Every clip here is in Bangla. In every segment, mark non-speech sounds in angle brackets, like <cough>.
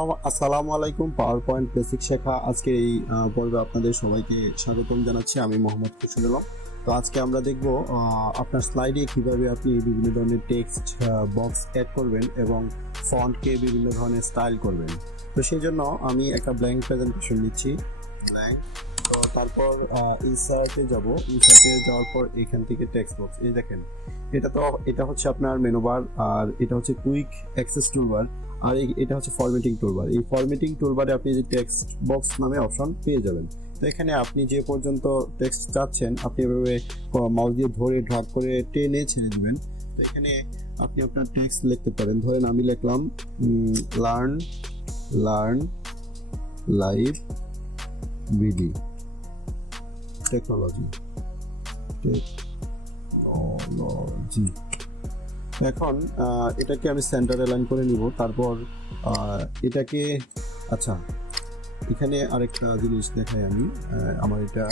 আসসালামু আলাইকুম পাওয়ার পয়েন্ট বেসিক শেখা আজকে এই পর্বে আপনাদের সবাইকে স্বাগতম জানাচ্ছি। আমি মোহাম্মদ খুশিল আলম। তো আজকে আমরা দেখব আপনার স্লাইডে কীভাবে আপনি বিভিন্ন ধরনের টেক্সট বক্স অ্যাড করবেন এবং ফন্টকে বিভিন্ন ধরনের স্টাইল করবেন। তো সেই জন্য আমি একটা ব্ল্যাঙ্ক প্রেজেন্টেশন নিচ্ছি। ব্ল্যাঙ্ক তো তারপর ইনসার্টে যাব। ইনসার্টে যাওয়ার পর এখান থেকে টেক্সট বক্স এই দেখেন, এটা তো, এটা হচ্ছে আপনার মেনুবার আর এটা হচ্ছে কুইক অ্যাক্সেস টুলবার আর এটা হচ্ছে ফরম্যাটিং টুলবার এই ফরম্যাটিং টুলবারে আপনি যে টেক্সট বক্স নামে অপশন পেয়ে যাবেন। তো এখানে আপনি যে পর্যন্ত টেক্সট চাচ্ছেন, আপনি এভাবে মাউস দিয়ে ধরে ড্রাগ করে টেনে ছেড়ে দিবেন। তো এখানে আপনি আপনার টেক্সট লিখতে পারেন। ধরেন আমি লিখলাম learn learn live BD technology technology এখন এটাকে আমি সেন্টার লাইন করে নিব। তারপর এটাকে আচ্ছা এখানে আরেকটা জিনিস দেখাই আমি। আমার এটা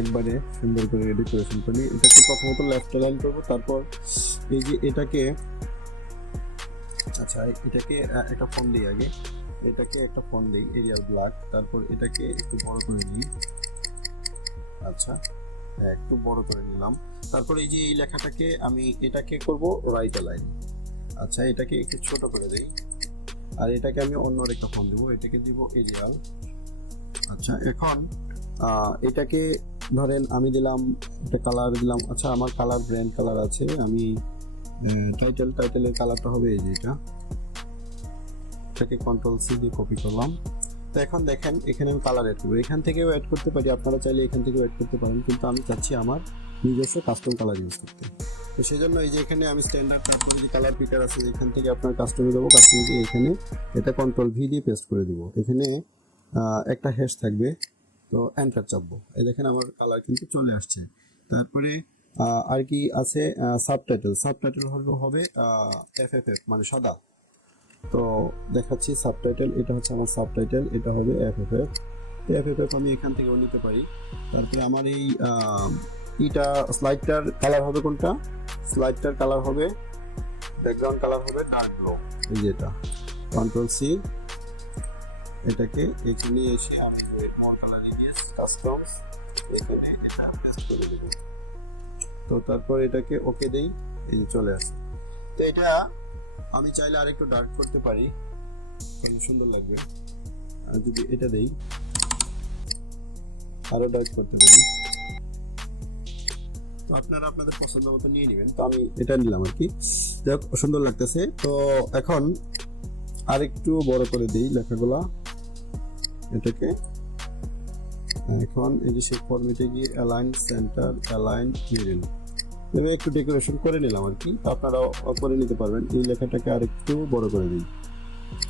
একবারে সুন্দর করে ডেকোরেশন করি এটাকে প্রথমত লেফট লাইন করব, তারপর এই যে এটাকে আচ্ছা এটাকে একটা ফোন দিই আগে। এটাকে একটা ফোন দিই এরিয়াল ব্ল্যাক তারপর এটাকে একটু বড় করে নিই। আচ্ছা হ্যাঁ একটু বড় করে নিলাম। তারপর এই যে এই লেখাটাকে আমি এটাকে করব রাইট লাইন আচ্ছা এটাকে একটু ছোট করে দেই। আর এটাকে আমি অন্য একটা ফোন দেবো, এটাকে দিব এরিয়াল আচ্ছা এখন এটাকে ধরেন আমি দিলাম, একটা কালার দিলাম। আচ্ছা আমার কালার ব্র্যান্ড কালার আছে, আমি টাইটেল টাইটেলের কালারটা হবে এই যে এটা। এটাকে কন্ট্রোল সি দিয়ে কপি করলাম। তো এখন দেখেন, এখানে আমি কালার অ্যাড করব। এখান থেকেও অ্যাড করতে পারি, আপনারা চাইলে এখান থেকেও অ্যাড করতে পারেন, কিন্তু আমি চাচ্ছি আমার নিজস্ব কাস্টম কালার ইউজ করতে। তো সেই জন্য এই যে এখানে আমি স্ট্যান্ডার্ড যে কালার পিকার আছে, এখান থেকে আপনার কাস্টমে দেবো কাস্টমে দিয়ে এখানে এটা কন্ট্রোল ভি দিয়ে পেস্ট করে দিব। এখানে একটা হ্যাশ থাকবে, তো এন্টার চাপবো। এই দেখেন আমার কালার কিন্তু চলে আসছে। তারপরে আর কি আছে সাবটাইটেল সাবটাইটেল হবে হবে এফ এফ এফ মানে সাদা। তো দেখাচ্ছি সাবটাইটেল এটা হচ্ছে আমার সাবটাইটেল এটা হবে এফ এফ এফ এফ আমি এখান থেকেও নিতে পারি। তারপরে আমার এই এটা স্লাইডটার কালার হবে কোনটা? স্লাইডটার কালার হবে ব্যাকগ্রাউন্ড কালার হবে ডার্ক ব্লু এই যে এটা। কন্ট্রোল সি এটাকে এখানে এসে আমি মোর কালার ইডিএস কাস্টমস এখানে এটা পেস্ট করে দেব। তো তারপর এটাকে ওকে দেই, এই চলে আসে। তো এটা আমি চাইলে আর একটু ডার্ক করতে পারি। খুব সুন্দর লাগবে। আর যদি এটা দেই আরও ডার্ক করতে পারি। তো আপনারা আপনাদের পছন্দ মতো নিয়ে নেবেন। তো আমি এটা নিলাম আর কি। যাই হোক, সুন্দর লাগতেছে। তো এখন আরেকটু বড় করে দিই লেখাগুলা। এটাকে। এখন এই যে সে ফরম্যাটে গিয়ে অ্যালাইন সেন্টার অ্যালাইন মিডল এভাবে একটু ডেকোরেশন করে নিলাম আর কি। আপনারাও করে নিতে পারবেন। এই লেখাটাকে আরেকটু বড় করে দিই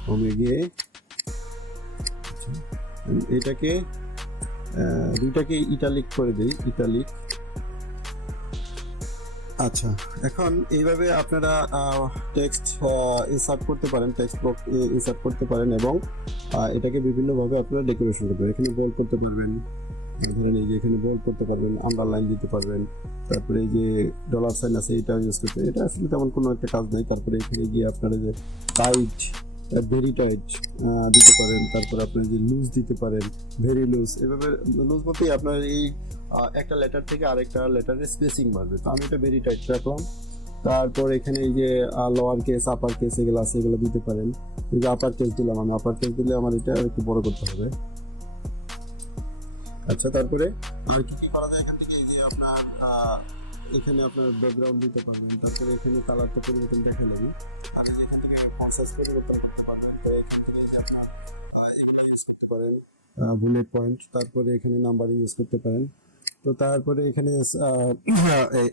হোমে গিয়ে এটাকে দুইটাকে ইটালিক করে দিই ইটালিক আচ্ছা এখন এইভাবে আপনারা টেক্সট ইনসার্ট করতে পারেন টেক্সট বক্স ইনসার্ট করতে পারেন এবং এটাকে বিভিন্নভাবে আপনারা ডেকোরেশন করতে পারেন। এখানে বল করতে পারবেন। এই ধরেন এই যে এখানে বল করতে পারবেন আন্ডারলাইন দিতে পারবেন। তারপরে এই যে ডলার সাইন আছে এটা ইউজ করতে এটা আসলে তেমন কোনো একটা কাজ নেই। তারপরে এখানে গিয়ে আপনারা যে টাইট ভেরি টাইট দিতে পারেন। তারপরে আপনি যে লুজ দিতে পারেন ভেরি লুজ এভাবে লুজ বলতে আপনার এই একটা লেটার থেকে আরেকটা লেটারের স্পেসিং বাড়বে। তো আমি এটা ভেরি টাইট রাখলাম। তারপর এখানে এই যে লোয়ার কেস আপার কেস এগুলো আছে, এগুলো দিতে পারেন। এই যে আপার কেস দিলাম আমি আপার কেস দিলে আমার এটা একটু বড় করতে হবে। আচ্ছা তারপরে? আর কি কি করা যায় এখান থেকে? যে আপনার এখানে আপনার ব্যাকগ্রাউন্ড দিতে পারবেন, তারপরে এখানে কালারটা পরিবর্তন দেখে নেবেন। পরিবর্তন করতে তো ইউজ করতে পারেন বুলেট পয়েন্ট তারপরে এখানে নাম্বারিং ইউজ করতে পারেন। তো তারপরে এখানে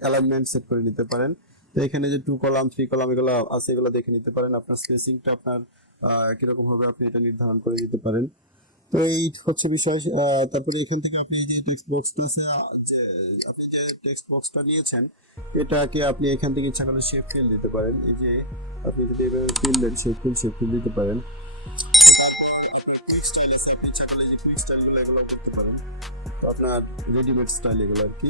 অ্যালাইনমেন্ট <coughs> সেট করে নিতে পারেন। তো এখানে যে টু কলাম থ্রি কলাম এগুলো আছে, এগুলো দেখে নিতে পারেন। আপনার স্পেসিংটা আপনার কীরকম হবে আপনি এটা নির্ধারণ করে দিতে পারেন। তো এই হচ্ছে বিষয় তারপরে এখান থেকে আপনি যে টেক্সট বক্সটা আছে আপনি যে টেক্সট বক্সটা নিয়েছেন, এটাকে আপনি এখান থেকে ইচ্ছা করলে শেপ ফিল দিতে পারেন। এই যে আপনি যদি এভাবে ফিল দেন শেপ ফিল শেপ ফিল দিতে পারেন। কুইক স্টাইল আছে, আপনি ইচ্ছা করলে যে কুইক স্টাইলগুলো এগুলো করতে পারেন। তো আপনার রেডিমেড স্টাইল এগুলো আর কি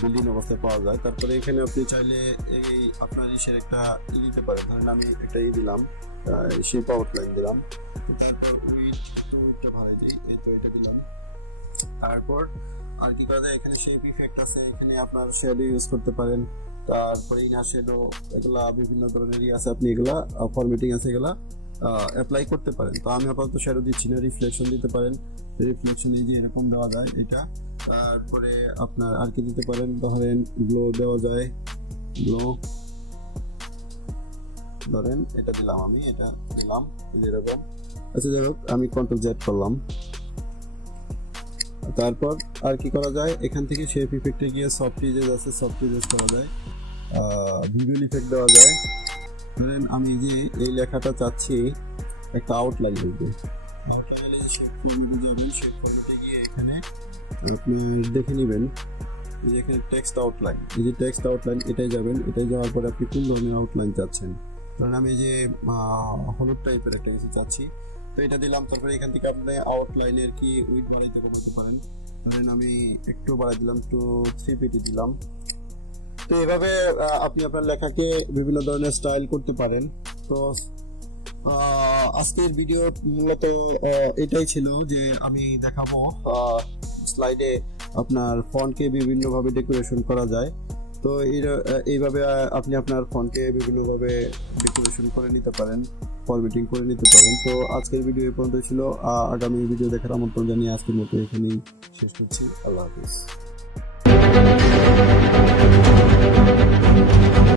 বিল্ডিং অবস্থায় পাওয়া যায়। তারপরে এখানে আপনি চাইলে এই আপনার ইসের একটা দিতে পারেন। ধরেন আমি একটা ই দিলাম শেপ আউটলাইন দিলাম। তারপর উইথ একটু ভালো দিই, এই তো এটা দিলাম। তারপর আর কি করা এখানে শেপ ইফেক্ট আছে, এখানে আপনার শ্যাডো ইউজ করতে পারেন। তারপরে ইনার শ্যাডো এগুলা বিভিন্ন ধরনেরই আছে আপনি এগুলা ফরম্যাটিং আছে এগুলা অ্যাপ্লাই করতে পারেন। তো আমি আপাতত শ্যাডো দিচ্ছি না রিফ্লেকশন দিতে পারেন। রিফ্লেকশন এই এরকম দেওয়া যায় এটা। তারপরে আপনার আর কি দিতে পারেন, ধরেন গ্লো দেওয়া যায়। গ্লো ধরেন এটা দিলাম আমি, এটা দিলাম এরকম। আচ্ছা যাই হোক, আমি কন্ট্রোল জেড করলাম। তারপর আর কি করা যায়? এখান থেকে শেপ ইফেক্টে গিয়ে সফট ইজেস আছে সফট ইজেস করা যায়। ভিজুয়াল ইফেক্ট দেওয়া যায়। ধরেন আমি যে এই লেখাটা চাচ্ছি, একটা আউটলাইন লিখবে। আউটলাইনে শেপ ফর্মেটে যাবেন শেপ ফর্মেটে গিয়ে এখানে আপনি দেখে নেবেন এই যে এখানে টেক্সট আউটলাইন এই যে টেক্সট আউটলাইন এটাই যাবেন। এটাই যাওয়ার পরে আপনি কোন ধরনের আউটলাইন চাচ্ছেন? ধরেন আমি যে হলুদ টাইপের একটা কিছু চাচ্ছি। তো এটা দিলাম, তারপরে এখান থেকে আপনি আউটলাইনের কি উইথ বাড়াইতে কমাতে পারেন। ধরেন আমি একটু বাড়াই দিলাম টু থ্রি পিটি দিলাম। তো এভাবে আপনি আপনার লেখাকে বিভিন্ন ধরনের স্টাইল করতে পারেন। তো আজকের ভিডিও মূলত এটাই ছিল যে আমি দেখাবো স্লাইডে আপনার ফন্টকে বিভিন্নভাবে ডেকোরেশন করা যায়। তো এইভাবে আপনি আপনার ফোনকে বিভিন্নভাবে ডেকোরেশন করে নিতে পারেন ফরমেটিং করে নিতে পারেন। তো আজকের ভিডিও এই পর্যন্ত ছিল। আগামী ভিডিও দেখার আমন্ত্রণ জানিয়ে আজকের মতো এখানেই শেষ করছি। আল্লাহ হাফিজ।